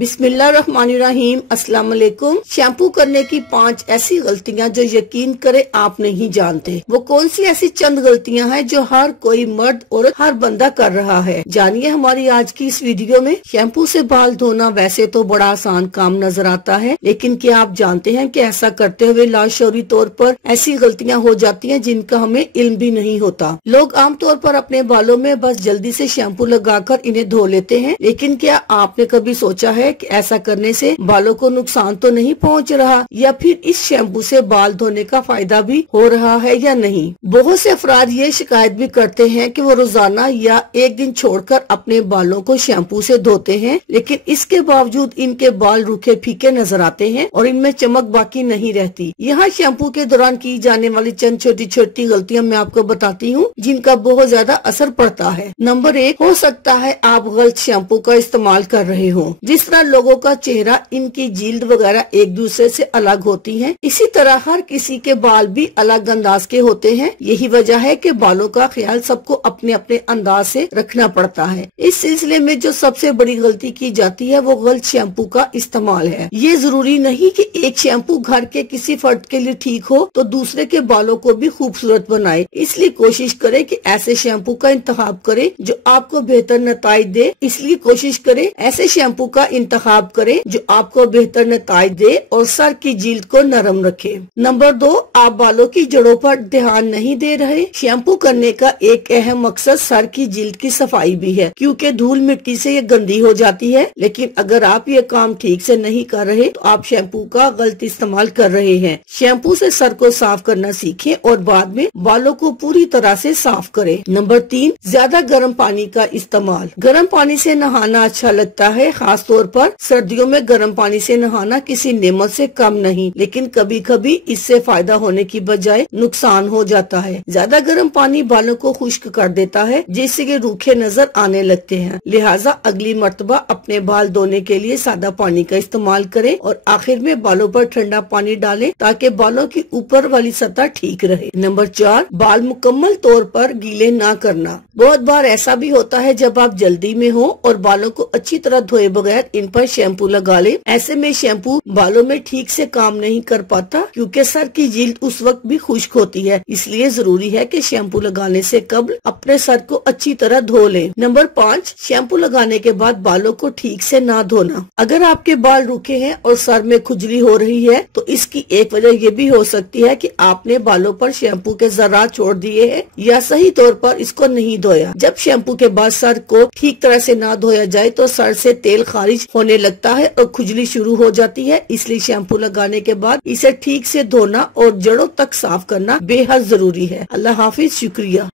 बिस्मिल्लाहिर्रहमानिर्रहीम। अस्सलाम वालेकुम। शैम्पू करने की 5 ऐसी गलतियां जो यकीन करे आप नहीं जानते। वो कौन सी ऐसी चंद गलतियां हैं जो हर कोई मर्द और हर बंदा कर रहा है, जानिए हमारी आज की इस वीडियो में। शैम्पू से बाल धोना वैसे तो बड़ा आसान काम नजर आता है, लेकिन क्या आप जानते हैं कि ऐसा करते हुए लाशौरी तौर पर ऐसी गलतियां हो जाती हैं जिनका हमें इल्म भी नहीं होता। लोग आमतौर पर अपने बालों में बस जल्दी से शैम्पू लगाकर इन्हें धो लेते हैं, लेकिन क्या आपने कभी सोचा है कि ऐसा करने से बालों को नुकसान तो नहीं पहुंच रहा, या फिर इस शैम्पू से बाल धोने का फायदा भी हो रहा है या नहीं। बहुत से अफराद ये शिकायत भी करते हैं कि वो रोजाना या एक दिन छोड़कर अपने बालों को शैम्पू से धोते हैं, लेकिन इसके बावजूद इनके बाल रूखे फीके नजर आते हैं और इनमें चमक बाकी नहीं रहती। यहाँ शैम्पू के दौरान की जाने वाली चंद छोटी छोटी गलतियाँ मैं आपको बताती हूँ जिनका बहुत ज्यादा असर पड़ता है। नंबर 1, हो सकता है आप गलत शैम्पू का इस्तेमाल कर रहे हो। जिस तरह लोगों का चेहरा, इनकी जिल्द वगैरह एक दूसरे से अलग होती है, इसी तरह हर किसी के बाल भी अलग अंदाज के होते हैं। यही वजह है कि बालों का ख्याल सबको अपने अपने अंदाज से रखना पड़ता है। इस सिलसिले में जो सबसे बड़ी गलती की जाती है वो गलत शैम्पू का इस्तेमाल है। ये जरूरी नहीं कि एक शैम्पू घर के किसी फर्द के लिए ठीक हो तो दूसरे के बालों को भी खूबसूरत बनाए। इसलिए कोशिश करें कि ऐसे शैम्पू का इंतखाब करें जो आपको बेहतर नताइज दे। इसलिए कोशिश करें ऐसे शैम्पू का इंतखाब करें जो आपको बेहतर नताइज दे और सर की जिल्द को नरम रखे। नंबर 2, आप बालों की जड़ों पर ध्यान नहीं दे रहे। शैम्पू करने का एक अहम मकसद सर की जिल्द की सफाई भी है, क्योंकि धूल मिट्टी से ये गंदी हो जाती है। लेकिन अगर आप ये काम ठीक से नहीं कर रहे तो आप शैम्पू का गलत इस्तेमाल कर रहे हैं। शैम्पू से सर को साफ करना सीखें और बाद में बालों को पूरी तरह से साफ करें। नंबर 3, ज्यादा गर्म पानी का इस्तेमाल। गर्म पानी से नहाना अच्छा लगता है, खास तौर पर सर्दियों में गर्म पानी से नहाना किसी नेमत से कम नहीं, लेकिन कभी कभी इससे फायदा होने की बजाय नुकसान हो जाता है। ज्यादा गर्म पानी बालों को खुश्क कर देता है, जिससे ये रूखे नजर आने लगते हैं। लिहाजा अगली मर्तबा अपने बाल धोने के लिए सादा पानी का इस्तेमाल करें और आखिर में बालों पर ठंडा पानी डालें ताकि बालों की ऊपर वाली सतह ठीक रहे। नंबर 4, बाल मुकम्मल तौर पर गीले ना करना। बहुत बार ऐसा भी होता है जब आप जल्दी में हो और बालों को अच्छी तरह धोए बगैर इन पर शैम्पू लगा ले। ऐसे में शैम्पू बालों में ठीक से काम नहीं कर पाता, क्योंकि सर की जिल्द उस वक्त भी खुश्क होती है। इसलिए जरूरी है कि शैम्पू लगाने से कबल अपने सर को अच्छी तरह धो लें। नंबर 5, शैम्पू लगाने के बाद बालों को ठीक से ना धोना। अगर आपके बाल रूखे हैं और सर में खुजली हो रही है तो इसकी एक वजह ये भी हो सकती है कि आपने बालों पर शैम्पू के ज़रात छोड़ दिए हैं या सही तौर पर इसको नहीं धोया। जब शैम्पू के बाद सर को ठीक तरह से ना धोया जाए तो सर से तेल खारिज होने लगता है और खुजली शुरू हो जाती है। इसलिए शैम्पू लगाने के बाद इसे ठीक से धोना और जड़ों तक साफ करना बेहद जरूरी है। अल्लाह हाफिज, शुक्रिया।